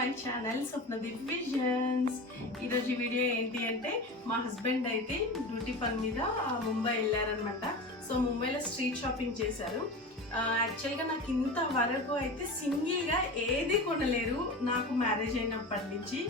My channel Swapnadeep visions. ఈరోజు video ఏంటి అంటే మా హస్బెండ్ అయితే డ్యూటీ పని మీద ముంబై వెళ్ళారనమాట. సో ముంబైలో స్ట్రీట్ షాపింగ్ చేశారు. యాక్చువల్గా నాకు ఇంతవరకు అయితే సింగిల్గా ఏది కొనలేరు. నాకు మ్యారేజ్ అయినప్పటి నుంచి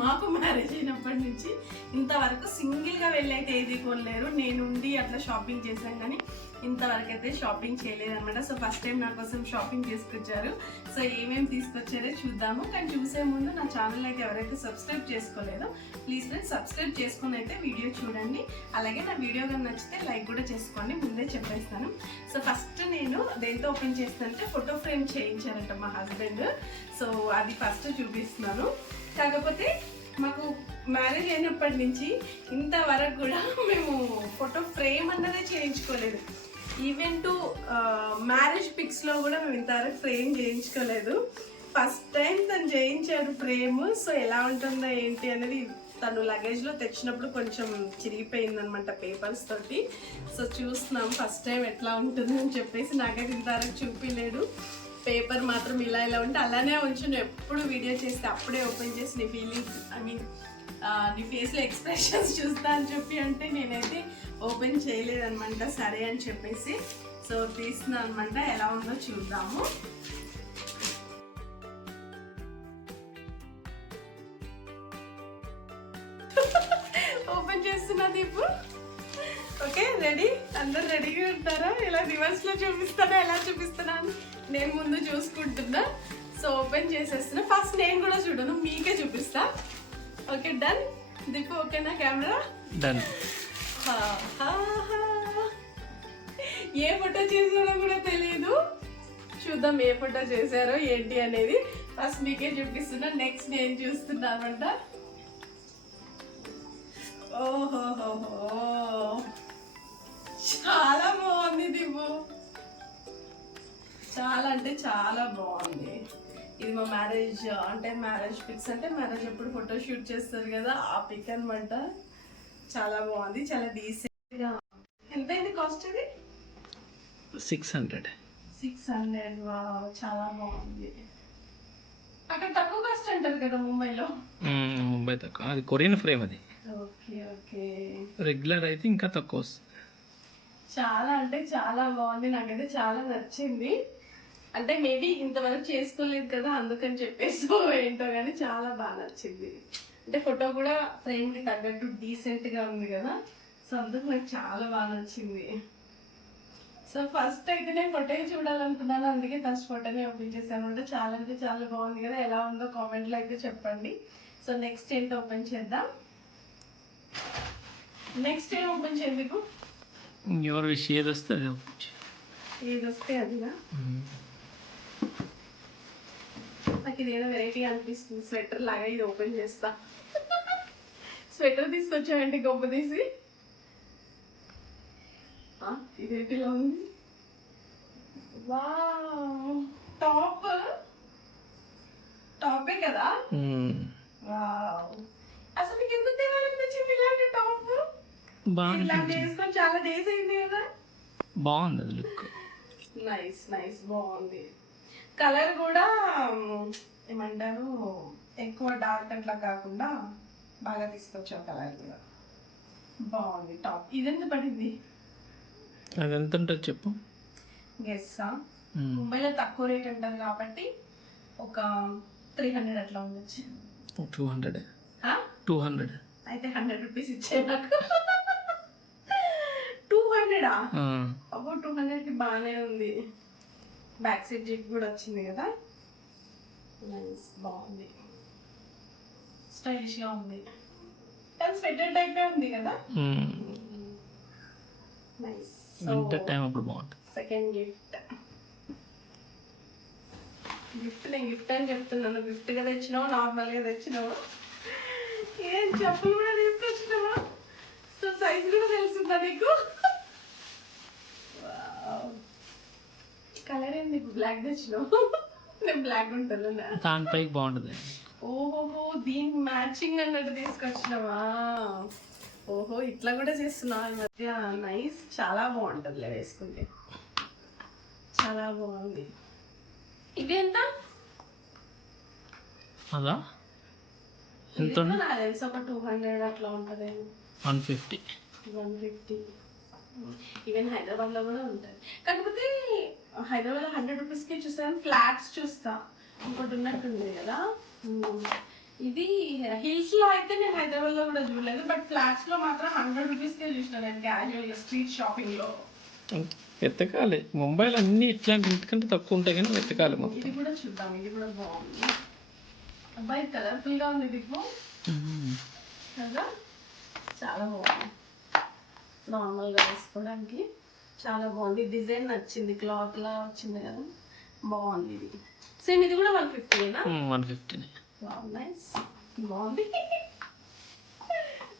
మాకు మ్యారేజ్ అయినప్పటి నుంచి ఇంతవరకు సింగిల్గా వెళ్ళి అయితే ఏది కొనలేరు. నేనుండి అట్లా షాపింగ్ చేశాను కానీ ఇంతవరకు అయితే షాపింగ్ చేయలేదు అనమాట. సో ఫస్ట్ టైం నా కోసం షాపింగ్ తీసుకొచ్చారు. సో ఏమేమి తీసుకొచ్చారో చూద్దాము. కానీ చూసే ముందు నా ఛానల్ అయితే ఎవరైతే సబ్స్క్రైబ్ చేసుకోలేదో ప్లీజ్ ఫ్రెండ్స్ సబ్స్క్రైబ్ చేసుకొని అయితే వీడియో చూడండి. అలాగే నా వీడియో కానీ నచ్చితే లైక్ కూడా చేసుకోండి, ముందే చెప్పేస్తాను. సో ఫస్ట్ నేను దేంతో ఓపెన్ చేస్తానంటే ఫోటో ఫ్రేమ్ చేయించారంట మా హస్బెండ్. సో అది ఫస్ట్ చూపిస్తున్నాను. కాకపోతే మాకు మ్యారేజ్ అయినప్పటి నుంచి ఇంతవరకు కూడా మేము ఫోటో ఫ్రేమ్ అన్నదే చేయించుకోలేదు. ఈవెన్ టు మ్యారేజ్ పిక్స్లో కూడా మేము ఇంతవరకు ఫ్రేమ్ చేయించుకోలేదు. ఫస్ట్ టైం తను చేయించాడు ఫ్రేమ్. సో ఎలా ఉంటుందో ఏంటి అనేది తను లగేజ్లో తెచ్చినప్పుడు కొంచెం చిరిగిపోయిందనమాట పేపర్స్ తోటి. సో చూస్తున్నాం ఫస్ట్ టైం ఎట్లా ఉంటుంది అని చెప్పేసి. నాకైతే ఇంతవరకు చూపించలేడు. పేపర్ మాత్రం ఇలా ఇలా ఉంటే అలానే ఉంచు, నువ్వు ఎప్పుడు వీడియో చేస్తే అప్పుడే ఓపెన్ చేసి నీ ఫీలింగ్స్ నీ ఫేస్లో ఎక్స్ప్రెషన్స్ చూస్తా అని చెప్పి అంటే నేనైతే ఓపెన్ చేయలేదనమాట. సరే అని చెప్పేసి సో తీస్తున్నా అనమాట. ఎలా ఉందో చూద్దాము. ఓపెన్ చేస్తున్నా దీపు. Okay ready? అందరు రెడీగా ఉంటారా? ఇలా రివర్స్లో చూపిస్తానా ఎలా చూపిస్తానా అని నేను ముందు చూసుకుంటున్నా. So open చేసేస్తున్నా. ఫస్ట్ నేను కూడా చూడను, మీకే చూపిస్తా. Okay done Deepu? ఓకేనా కెమెరా? డన్. ఏ ఫోటో చేసారో కూడా తెలియదు. చూద్దాం ఏ ఫోటో చేశారో ఏంటి అనేది. ఫస్ట్ మీకే చూపిస్తున్నా, నెక్స్ట్ నేను చూస్తున్నా అనమాట. ఓహోహోహో చాలా బాగుంది దీపు. చాలా అంటే చాలా బాగుంది. ఇది మా మ్యారేజ్ అంటే మ్యారేజ్ పిక్స్ అంటే మ్యారేజ్ అప్పుడు ఫోటో షూట్ చేస్తారు కదా, ఆ పిక్ అనమాట. చాలా బాగుంది, చాలా డీసెంట్గా. ఎంత అయింది కాస్ట్? ఇది 600. 600. చాలా బాగుంది. అక్కడ తక్కువ కాస్ట్ అంటారు కదా ముంబైలో. ముంబై తక్కువ, అది కొరియన్ ఫ్రేమ్. అది ఓకే ఓకే. రెగ్యులర్ అయితే ఇంకా తక్కువ వస్తుంది. చాలా అంటే చాలా బాగుంది, నాకైతే చాలా నచ్చింది. అంటే మేబీ ఇంతవరకు చేసుకోలేదు కదా అందుకని చెప్పేసి ఏంటో కానీ చాలా బాగా నచ్చింది. అంటే ఫోటో కూడా ఫ్రేమ్కి తగ్గట్టు డీసెంట్గా ఉంది కదా. సో అందుకు నాకు చాలా బాగా నచ్చింది. సో ఫస్ట్ అయితే నేను ఫోటో చూడాలనుకున్నాను, అందుకే ఫస్ట్ ఫోటోనే ఓపెన్ చేశాను అంటే చాలా బాగుంది కదా. ఎలా ఉందో కామెంట్లో అయితే చెప్పండి. సో నెక్స్ట్ ఏంటి ఓపెన్ చేద్దాం. నెక్స్ట్ ఏం ఓపెన్ చేందుకు? ఎవరు విష్ ఏది వస్తే అది ఏది వస్తే అదిగా. నాకు ఇదేదో వెరైటీ అనిపిస్తుంది. స్వెటర్ లాగా ఇది ఓపెన్ చేస్తా. స్వెటర్ తీసుకొచ్చాయండి గొప్ప తీసి. ఇదేంటిలా ఉంది? వావ్, టాపే కదా. వావ్, అసలు మీకు ఎందుకు తేవాలనిపించింది ఇలాంటి టాప్? ఇలాంటి వేసుకొని చాలా డేస్ అయింది కదా. బాగుంది అది లుక్. నైస్ నైస్ బాగుంది. కలర్ కూడా ఏమంటారు ఎక్కువ డార్క్ అట్లా కాకుండా బాగా తీసుకొచ్చావు. కలర్ కూడా బాగుంది. టాప్ ఇది ఎంత పడింది? అది ఎంత ఉంటుంది చెప్పు. గెస్సా? ముంబైలో తక్కువ రేట్ ఉంటుంది కాబట్టి ఒక 300 అట్లా ఉండొచ్చు. 200. 200 అయితే 100 రూపీస్ ఇచ్చే నాకు. 200? అబ్బో 200కి బాగానే ఉంది. బ్యాక్ సైడ్ జిప్ కూడా వచ్చింది కదా. నైస్ బాగుంది, స్టైలిష్గా ఉంది. కానీ స్వెటర్ టైపే ఉంది కదా. నైస్. వింటర్ టైం అప్పుడు బాగుంటుంది. Second gift. నేను గిఫ్ట్ అని చెప్తున్నాను. గిఫ్ట్గా తెచ్చినావు, నార్మల్గా తెచ్చినావు, ఏం చెప్పులు కూడా తీసుకొచ్చినావా? సో సైజ్ కూడా తెలుస్తుందా నీకు? కలర్ ఏంది బ్లాక్ తెచ్చినావు? నేను బ్లాక్ ఉంటాను దానిపైకి బాగుంటుంది. ఓహోహో దీనికి మ్యాచింగ్ అన్నట్టు తీసుకొచ్చినావా? ఓహో ఇట్లా కూడా చేస్తున్నావు ఈ మధ్య. నైస్, చాలా బాగుంటుందిలే వేసుకుంటే. చాలా బాగుంది. ఇది ఎంత? అదా ఇది ఎంత కూడా నాకు తెలిసి ఒక 200 అట్లా ఉంటుందేమో. 150. 150. ఈవెన్ హైదరాబాద్లో కూడా ఉంటుంది. కాకపోతే హైదరాబాద్లో 100 రూపీస్కి చూస్తాను, ఫ్లాట్స్ చూస్తా ఇంకోటి ఉన్నట్టుంది కదా. ఇది హిల్స్లో అయితే నేను హైదరాబాద్లో కూడా చూడలేదు, బట్ ఫ్లాట్స్లో మాత్రం 100 రూపీస్కే చూసిన నేను క్యాజువల్గా స్ట్రీట్ షాపింగ్లో. వెతకాలి, ముంబైలో అన్ని ఇట్లాంటి ఇంతకంటే తక్కువ ఉంటాయి కానీ వెతకాలి మొత్తం. ఇది కూడా చూద్దాం, ఇది కూడా బాగుంది. అబ్బాయి కలర్ఫుల్గా ఉంది దీపు కదా, చాలా బాగుంది. నార్మల్గా వేసుకోవడానికి చాలా బాగుంది. డిజైన్ నచ్చింది, క్లాత్ లా వచ్చింది కదా, బాగుంది. ఇది సేమ్ ఇది కూడా 150. 150. నైస్, బాగుంది.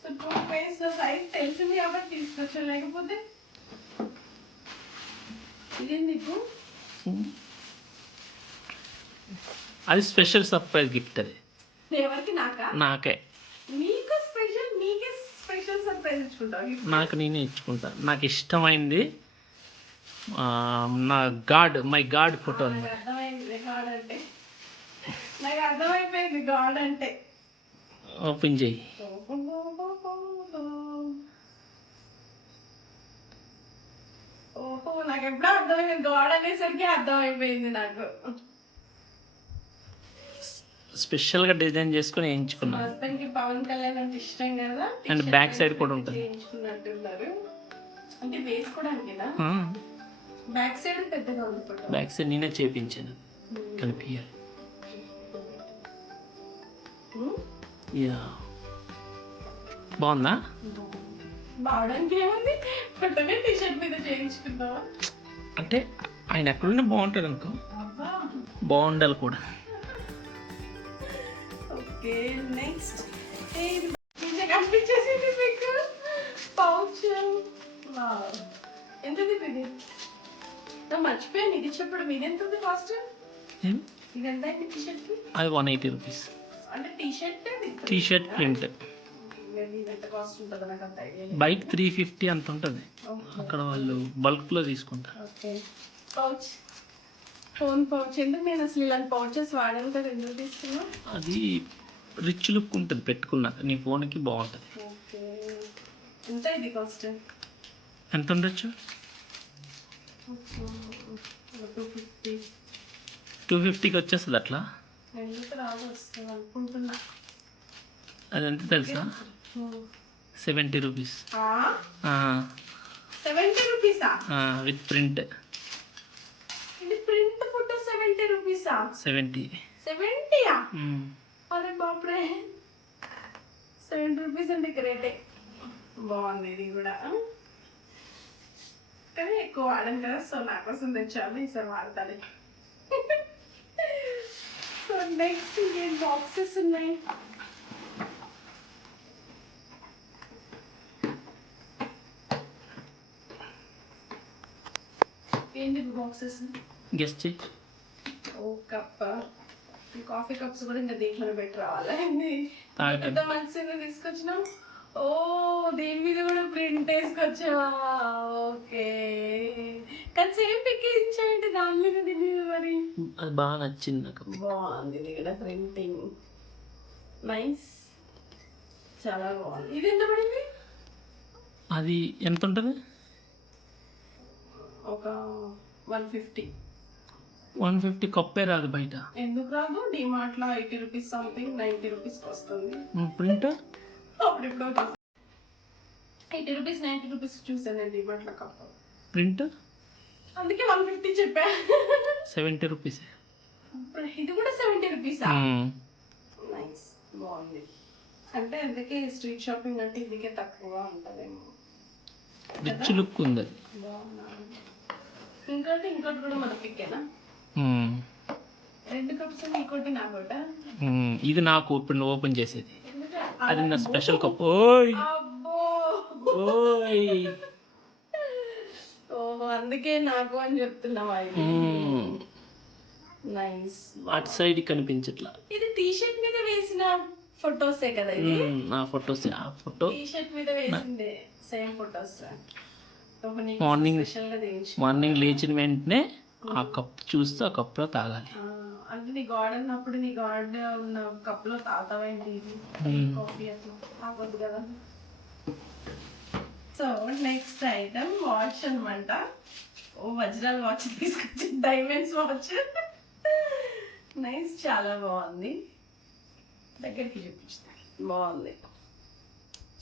సో టూ పేస్ సైజ్ తెలిసింది కాబట్టి తీసుకొచ్చా, లేకపోతే ఇదేంది ఇప్పుడు అది స్పెషల్ సర్ప్రైజ్ గిఫ్ట్. అది ఎవరికి? నాకా? నాకే. నీకు స్పెషల్, నీకే స్పెషల్ సర్ప్రైజ్ ఇచ్చుకుంటావు? నాకు నేనే ఇచ్చుకుంటాను. నాకు ఇష్టమైంది నా మై గాడ్ ఫోటో. నాకు అర్థమైంది గాడ్ అంటే, నాకు అర్థమైపోయింది గాడ్ అంటే. ఓపెన్ చేయి. ఓహో, నాకు ఎప్పుడో అర్థమైంది, గాడ్ అనేసరికి అర్థమైపోయింది నాకు. స్పెషల్గా డిజైన్ చేసుకుని మా వేయించుకున్నాను. హస్బెండ్ కి పవన్ కళ్యాణ్ అంటే ఇష్టం కదా, అండ్ బ్యాక్ సైడ్ కూడా ఉంటుంది. చేయించుకున్నట్టున్నారు, అంటే వేసుకోవడానికి కదా. బ్యాక్ సైడ్ పెద్దగా ఉంది ఫోటో. బ్యాక్ సైడ్ నేనే చేపించాను, కనిపించాలి. యా, బాగుందా? బాగుంది. ఏముంది, ఫోటోనే టీషర్ట్ మీద చేయించుకుందావా? అంటే ఆయన ఎక్కడున్నా బాగుంటాడు అనుకో, అబ్బా, బాగుండాలి కూడా. ఓకే, నెక్స్ట్ కనిపించేసింది మీకు పౌచ్. ఎంత ఇది? మర్చిపోయాను ఇది చెప్పడం. ఇది ఎంత ఉంది కాస్ట్? ఇది ఎంత అయింది టీషర్ట్ కి? అది 180 రూపీస్. అంటే టీషర్ట్ ప్రింట్ ఎంత కాస్ట్ ఉంటుందో నాకు అంత ఐడియా. బయట 350 అంత ఉంటుంది, అక్కడ వాళ్ళు బల్క్లో తీసుకుంటారు. Okay, pouch, phone pouch. ఎందుకు నేను అసలు ఇలాంటి పౌచెస్ వాడాను కదా, ఎందుకు తీసుకున్నా? అది రిచ్ లుక్ ఉంటుంది, పెట్టుకున్నాక నీ ఫోన్కి బాగుంటుంది. ఓకే, ఎంత ఇది కాస్ట్? ఎంత ఉండొచ్చు? 250. 250కి వచ్చేస్తుంది అట్లా. ఎందుకు రాదు, వస్తుంది అనుకుంటున్నా. అది ఎంత తెలుసా? 70 రూపీస్. 70 రూపీసా? With print. ఇది ప్రింట్ ఫోటో 70 రూపీసా? 70. 70యా? అరే బాప్రే, 70 రూపీస్ అంటే గ్రేటే. బాగుంది ఇది కూడా, కానీ ఎక్కువ వాడను కదా, సో నా కోసం తెచ్చాను, ఈసారి వాడతాను. సో నెక్స్ట్ ఇంకేం బాక్సెస్ ఉన్నాయి? ఏంటి బాక్సెస్? గెస్ట్ చేయి. ఓ కప్, కాఫీ కప్స్ కూడా ఇంకా దీంట్లో పెట్టి రావాలా? తాగటం. ఎంత మంచిగా తీసుకొచ్చినాం. ఓ, దీని మీద కూడా ప్రింట్ వేసుకొచ్చావా? ఓకే, కానీ సేమ్ పిక్ ఇచ్చాయంటే దాని మీద దీని మీద మరి. అది బాగా నచ్చింది నాకు. బాగుంది ఇది కూడా, ప్రింటింగ్ నైస్, చాలా బాగుంది. ఇది ఎంత పడింది? అది ఎంత ఉంటుంది? ఒక 150. 150 కప్పే రాదు బయట. ఎందుకు రాదు? డిమార్ట్ లో 80 రూపీస్ సంథింగ్, 90 రూపీస్ వస్తుంది. ప్రింట్ అప్పుడు 80 రూపీస్ 90 రూపీస్ చూసాను నేను డిమార్ట్ లో కప్. ప్రింట్ అందుకే 150 చెప్పా. 70 రూపీస్. ఇది కూడా 70 రూపీసా? నైస్, బాగుంది. అంటే అందుకే స్ట్రీట్ షాపింగ్ అంటే ఇందుకే తక్కువగా ఉంటుందేమో. రిచ్ లుక్ ఉంది. బాగున్నాను. ఇంకోటి కూడా మన పిక్కేనా? 2 కప్స్ ఇంకోటి నా కూడా. ఇది నాకు ఇప్పుడు ఓపెన్ చేసేది, అది నా స్పెషల్ కప్. ఓయ్ ఓయ్, ఓహో, అందుకే నాకు అని చెప్తున్నావా? నైస్. అటు సైడ్ కనిపించట్లా. ఇది టీషర్ట్ మీద వేసిన ఫొటోసే కదా ఇది? నా ఫొటోస్, ఆ ఫోటో టీషర్ట్ మీద వేసిందే సేమ్ ఫొటోస్. మార్నింగ్ లేచిన వెంటనే ఆ కప్ చూస్తే ఆ కప్లో తాగాలి. అంటే నీ గాడ్ అన్నప్పుడు నీ గాడ్ ఉన్న కప్లో తాగుతావేంటి ఇది కాఫీ అట్లా తాగొద్దు కదా. సో నెక్స్ట్ ఐటమ్ వాచ్ అనమాట. ఓ వజ్రాల వాచ్ తీసుకొచ్చి డైమండ్స్ వాచ్. నైస్, చాలా బాగుంది. దగ్గరికి చూపిస్తా. బాగుంది,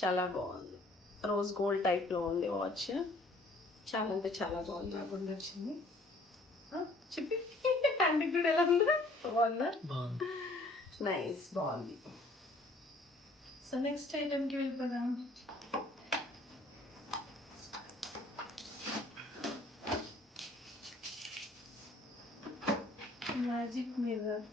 చాలా బాగుంది. రోజ్ గోల్డ్ టైప్లో ఉంది వాచ్. చాలా అంటే చాలా బాగుంది, నాకు కూడా నచ్చింది. చెప్పి హ్యాండ్ కూడా ఎలా ఉందా? బాగుందా? నైస్, బాగుంది. సో నెక్స్ట్ ఐటమ్కి వెళ్ళిపోదాం. Magic mirror.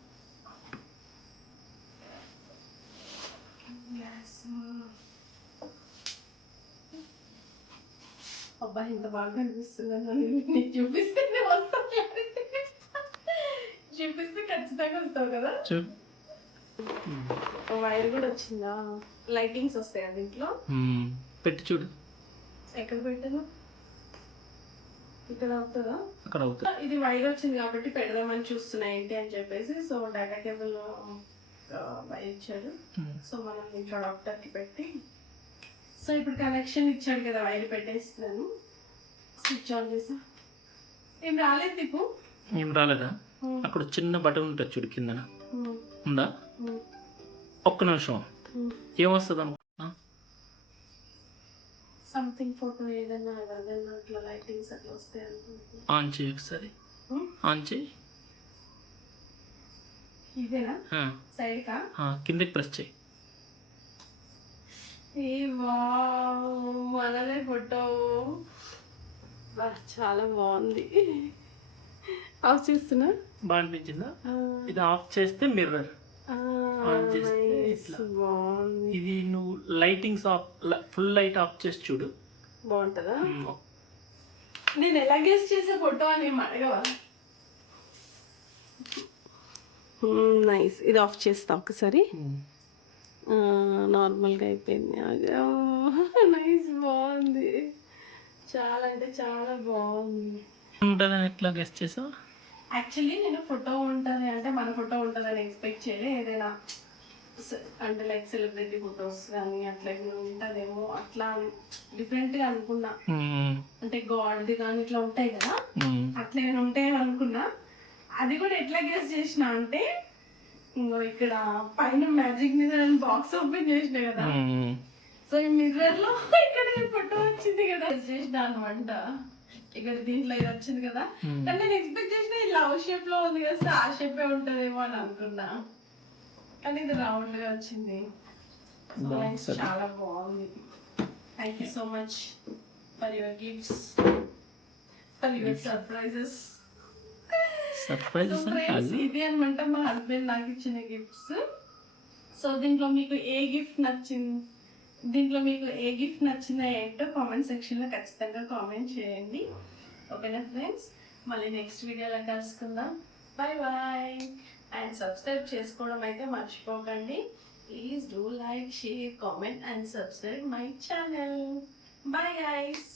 అబ్బా ఎంత బాగా కనిపిస్తుందో. నీకు చూపిస్తే చూపిస్తే ఖచ్చితంగా వస్తావు కదా. వైర్ కూడా వచ్చిందా? లైటింగ్స్ వస్తాయా దీంట్లో? పెట్టి చూడు. ఎక్కడ పెట్టాను? ఇక్కడ అవుతుందా? అక్కడ అవుతుంది. ఇది వైర్ వచ్చింది కాబట్టి పెడదామని చూస్తున్నా ఏంటి అని చెప్పేసి. సో డేటా కేబుల్ వైర్ ఇచ్చాడు. సో మనం ఇంట్లో డాక్టర్కి పెట్టి, సో ఇప్పుడు కనెక్షన్ ఇచ్చాడు కదా, వైర్ పెట్టేస్తున్నాను. స్విచ్ ఆన్ చేసా. ఏం రాలేదు దీపు? ఏం రాలేదా? అక్కడ చిన్న బటన్ ఉంటుంది చూడు కింద, ఉందా? ఒక్క నిమిషం, ఏమొస్తుంది అనుకుంటున్నా? సంథింగ్ ఫోటో ఏదైనా అట్లా లైటింగ్స్ అట్లా వస్తాయి అనుకుంటున్నా. ఆన్ చేయి ఒకసారి, ఆన్ చేయి. ఇదేనా? సైడ్ కా? కిందకి ప్రెస్ చేయి. మనదే ఫోటో. చాలా బాగుంది. ఆఫ్ చేస్తున్నా. బాగా అనిపించిందా? ఇది ఆఫ్ చేస్తే మిర్రర్, ఆన్ చేస్తే ఇట్లా బాగుంది. ఇది నువ్వు lightings of, full light of చేసి చూడు. బాగుంటుందా? నేను ఎలా గెస్ చేసే ఫోటో అని అడగవా? నైస్. ఇది ఆఫ్ చేస్తా ఒకసారి. నార్మల్గా అయిపోయింది. నైస్, బాగుంది. చాలా అంటే చాలా బాగుంది. ఉంటుందని ఎట్లా గెస్ చేసావు? యాక్చువల్లీ నేను ఫోటో ఉంటుంది అంటే మన ఫోటో ఉంటుందని ఎక్స్పెక్ట్ చేయలే. ఏదైనా అంటే లైక్ సెలబ్రిటీ ఫొటోస్ కానీ అట్లా ఉంటుందేమో, అట్లా డిఫరెంట్గా అనుకున్నా. అంటే గాడ్ది కానీ ఇట్లా ఉంటాయి కదా, అట్లా ఏమైనా ఉంటాయని అనుకున్నా. అది కూడా ఎట్లా గెస్ చేసిన అంటే, ఇంకో ఇక్కడ పైన మ్యాజిక్ మీద నేను బాక్స్ ఓపెన్ చేసిన కదా, సో ఈ మిర్రర్ లో ఇక్కడ ఫోటో వచ్చింది కదా, చేసిన అనమాట. ఇక్కడ దీంట్లో ఇది వచ్చింది కదా, కానీ నేను ఎక్స్పెక్ట్ చేసిన ఈ లవ్ షేప్ లో ఉంది కదా, ఆ షేప్ ఉంటదేమో అని అనుకున్నా, కానీ ఇది రౌండ్ గా వచ్చింది. చాలా బాగుంది. Thank you so much for your gifts, for your surprises. ఇది అనమాట మా హస్బెండ్ నాకు ఇచ్చిన గిఫ్ట్స్. సో దీంట్లో మీకు ఏ గిఫ్ట్ నచ్చిందో ఏంటో కామెంట్ సెక్షన్లో ఖచ్చితంగా కామెంట్ చేయండి. ఓకేనా ఫ్రెండ్స్, మళ్ళీ నెక్స్ట్ వీడియోలో కలుసుకుందాం. Bye bye. అండ్ సబ్స్క్రైబ్ చేసుకోవడం అయితే మర్చిపోకండి. Please do like, share, comment and subscribe my channel. Bye guys.